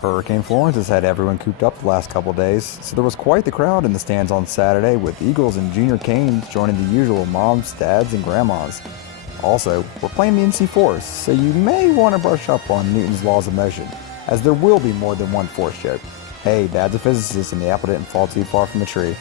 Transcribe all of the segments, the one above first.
Hurricane Florence has had everyone cooped up the last couple days, so there was quite the crowd in the stands on Saturday, with Eagles and Junior Canes joining the usual moms, dads, and grandmas. Also, we're playing the NC Force, so you may want to brush up on Newton's laws of motion, as there will be more than one force joke. Hey, Dad's a physicist and the apple didn't fall too far from the tree.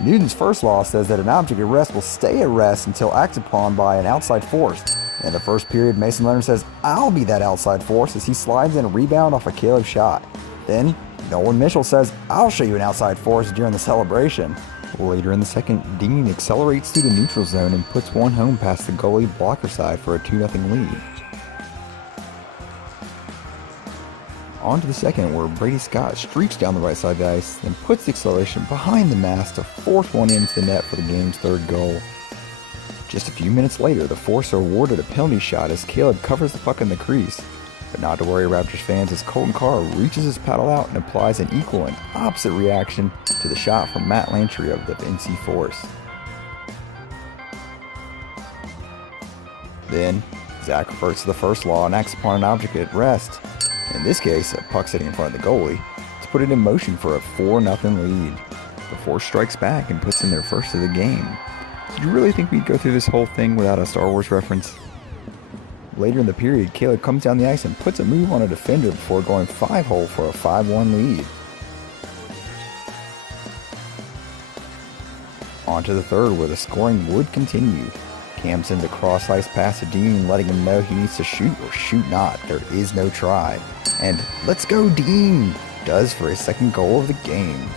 Newton's first law says that an object at rest will stay at rest until acted upon by an outside force. In the first period, Mason Leonard says, "I'll be that outside force," as he slides in a rebound off a Caleb shot. Then, Nolan Mitchell says, "I'll show you an outside force" during the celebration. Later in the second, Dean accelerates through the neutral zone and puts one home past the goalie blocker side for a 2-0 lead. On to the second, where Brady Scott streaks down the right side of the ice, then puts the acceleration behind the mask to force one into the net for the game's third goal. Just a few minutes later, the Force are awarded a penalty shot as Caleb covers the puck in the crease. But not to worry, Raptors fans, as Colton Carr reaches his paddle out and applies an equal and opposite reaction to the shot from Matt Lantry of the NC Force. Then, Zach reverts to the first law and acts upon an object at rest, in this case a puck sitting in front of the goalie, to put it in motion for a 4-0 lead. The Force strikes back and puts in their first of the game. Did you really think we'd go through this whole thing without a Star Wars reference? Later in the period, Caleb comes down the ice and puts a move on a defender before going 5-hole for a 5-1 lead. On to the third, where the scoring would continue. Cam sends a cross-ice pass to Dean, letting him know he needs to shoot or shoot not. There is no try. And "Let's go, Dean!" does for his second goal of the game.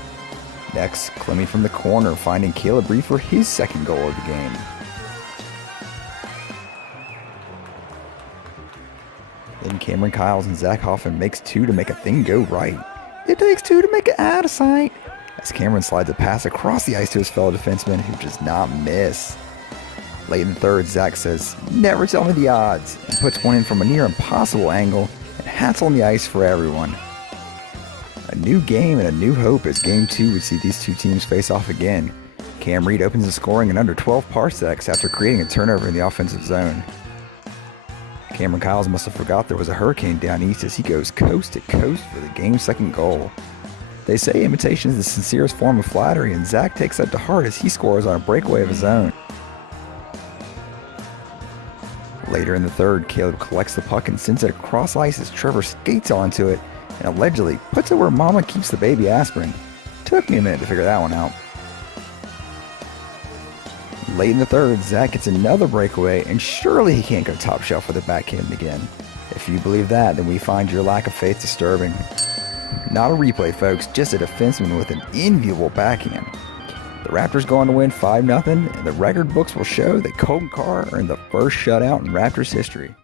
Next, Clemmy from the corner, finding Caleb Reed for his second goal of the game. Then Cameron Kyles and Zach Hoffman makes two to make a thing go right. It takes two to make it out of sight, as Cameron slides a pass across the ice to his fellow defenseman, who does not miss. Late in the third, Zach says, "Never tell me the odds," and puts one in from a near impossible angle, and hats on the ice for everyone. A new game and a new hope, as Game 2 would see these two teams face off again. Cam Reed opens the scoring in under 12 parsecs after creating a turnover in the offensive zone. Cameron Kyles must have forgot there was a hurricane down east, as he goes coast to coast for the game's second goal. They say imitation is the sincerest form of flattery, and Zach takes that to heart as he scores on a breakaway of his own. Later in the third, Caleb collects the puck and sends it across ice as Trevor skates onto it and allegedly puts it where Mama keeps the baby aspirin. Took me a minute to figure that one out. Late in the third, Zach gets another breakaway, and surely he can't go top shelf with a backhand again. If you believe that, then we find your lack of faith disturbing. Not a replay, folks, just a defenseman with an enviable backhand. The Raptors go on to win 5-0, and the record books will show that Colton Carr earned the first shutout in Raptors history.